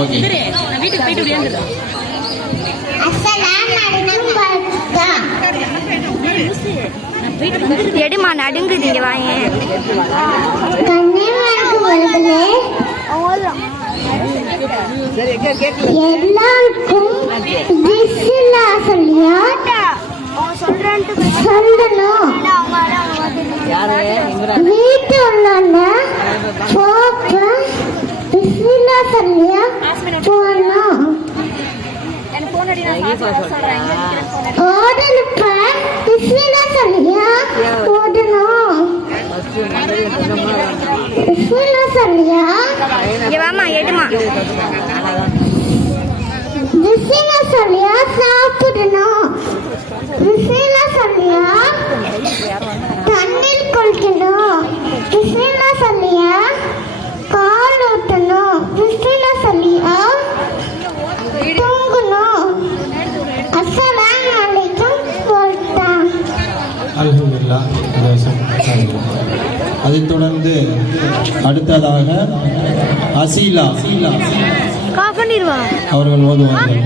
Okay. எடுமா நடுங்குது இங்க வாயேன். எல்லாருக்கும் சொல்லணும். வீட்டு உள்ள சொல்லியா போகணும். ஓடலுப்ப சொல்லியா ஓடணும். சொல்லியா வாமா எடுமா சொல்லியா சாப்பிடணும். சொல்லியா தண்ணீர் குளிக்கணும். சொல்லியா கால் ஊட்டணும். சொல்லியா தூங்கணும். அஸ்ஸலாமு அலைக்கும் போட்டான். அல்ஹம்துலில்லாஹ். அதைத் தொடர்ந்து அடுத்ததாக அசீலா அவர்கள் ஓதுவார்கள்.